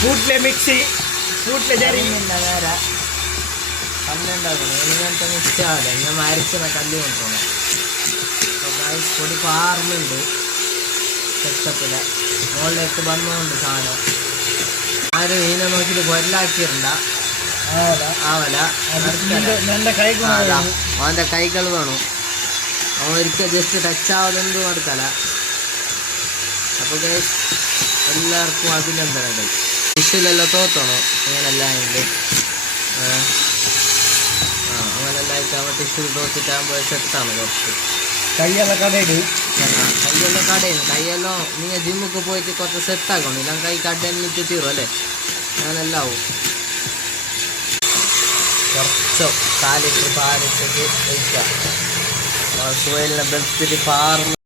ഫൂട്ടിലെ mixie ഫൂട്ടിലെ zari നേരെ കല്ലുണ്ടാക്കണം. ഇങ്ങനത്തെ mixie ആവില്ല, ഇങ്ങനെ അരക്കുന്ന കല്ല് കൊണ്ടുപോകണം. അപ്പോൾ പൊടി പാർന്നുണ്ട് സെറ്റപ്പില് മുകളിലേക്ക് വന്നുകൊണ്ട് സാധനം ആരും ഇതിനെ നോക്കിയിട്ട് കൊല്ലാക്കിയിട്ടുണ്ട. ആവല അവൻ്റെ കൈകൾ വേണം. അവൻ ഒരിക്കൽ ജസ്റ്റ് ടച്ച് ആവതെന്തും നടക്കല. അപ്പോൾ എല്ലാവർക്കും അഭിനന്ദനങ്ങൾ. ഫിഷിലെല്ലാം തോത്തണം അങ്ങനെല്ലാം ഉണ്ട്. അങ്ങനെല്ലാം ആയിട്ട് ടിഷ്യൂ തോത്തിട്ടാകുമ്പോൾ സെറ്റാണ് കുറച്ച്. കൈയെല്ലാം കടയിടും. കൈയെല്ലാം കടയും. കൈയെല്ലാം നീ ജിമ്മൊക്കെ പോയിട്ട് കുറച്ച് സെറ്റാക്കണം. ഇല്ല കൈ കടന്നിട്ട് തീരും അല്ലേ, അങ്ങനെല്ലാം ആവും. കുറച്ചോ കാലിട്ട് പാലിട്ടിട്ട് കഴിക്കാം. സുഹൈലിനെ ബെൽറ്റിട്ട് പാർന്ന്